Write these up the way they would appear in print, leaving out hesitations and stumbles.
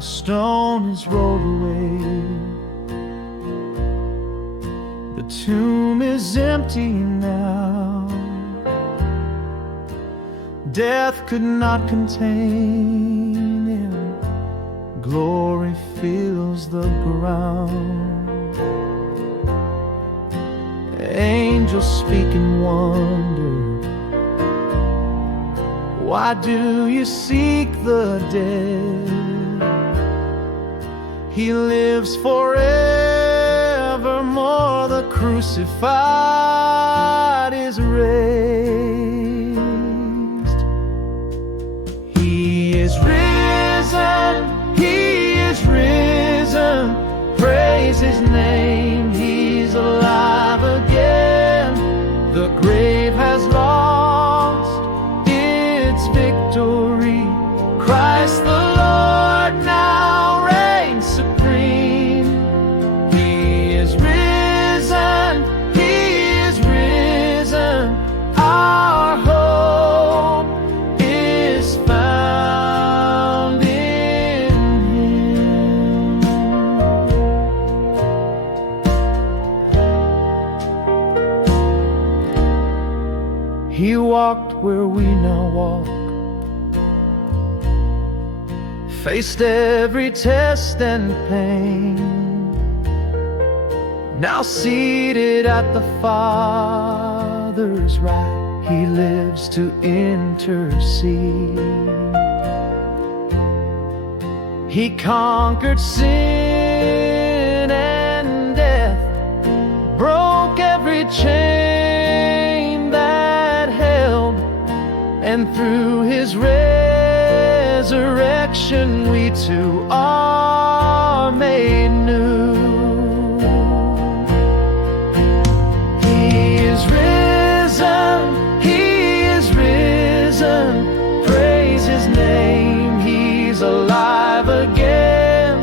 The stone is rolled away. The tomb is empty now. Death could not contain him. Glory fills the ground. Angels speak in wonder. Why do you seek the dead? He lives forevermore. The crucified is raised. He is risen. He is risen. Praise his name. He's alive again. The grave has lost its victory. Christ the Lord now reigns supreme. He is risen. He is risen. Our hope is found in him. He walked where we now walk, faced every test and pain. Now seated at the Father's right, he lives to intercede. He conquered sin and death, broke every chain that held, and through his resurrection we too are made new. He is risen. He is risen. Praise his name. He's alive again.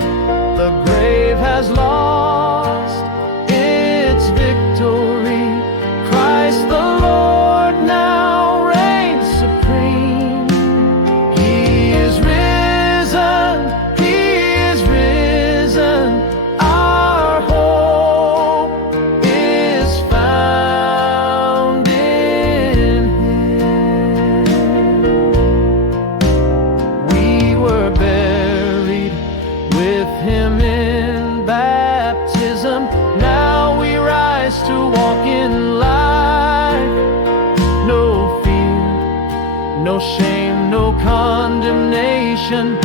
The grave has lost its victory. Christ the Lord now reigns supreme. He is risen. He is risen. Our hope is found in him. We were buried with him in baptism. Now we rise to walk in life. No fear, no shame, no condemnation.